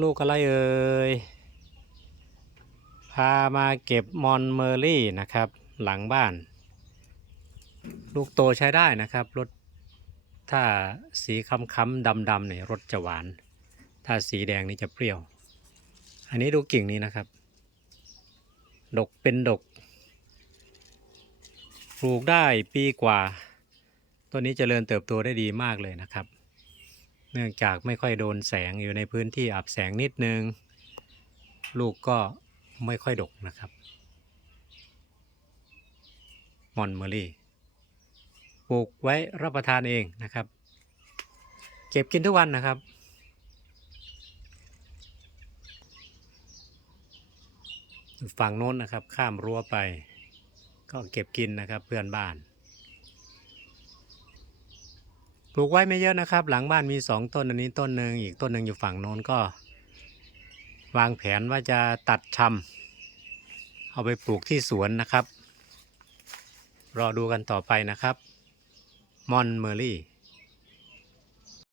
ลูกอะไรเอ่ย พามาเก็บมอนเมอรี่นะครับ หลังบ้าน ลูกโตใช้ได้นะครับ รสถ้าสีค้ำๆดำๆเนี่ยรสจะหวาน ถ้าสีแดงนี่จะเปรี้ยว อันนี้ดูกิ่งนี้นะครับ ดกเป็นดก ปลูกได้ปีกว่าต้นนี้เจริญเติบโตได้ดีมากเลยนะครับ เนื่องจากไม่ค่อยโดนแสงอยู่ในพื้นที่อับแสงนิดนึง ลูกก็ไม่ค่อยดกนะครับมอนเมอรี่ปลูกไว้รับประทานเองนะครับ เก็บกินทุกวันนะครับ ฝั่งโน้นนะครับข้ามรั้วไป ก็เก็บกินนะครับเพื่อนบ้าน ปลูกไว้ไม่เยอะนะครับ หลังบ้านมีสองต้นอันนี้ต้นหนึ่งอีกต้นหนึ่งอยู่ฝั่งโน้นก็ วางแผนว่าจะตัดชำเอาไปปลูกที่สวนนะครับ รอดูกันต่อไปนะครับมอนเมอรี่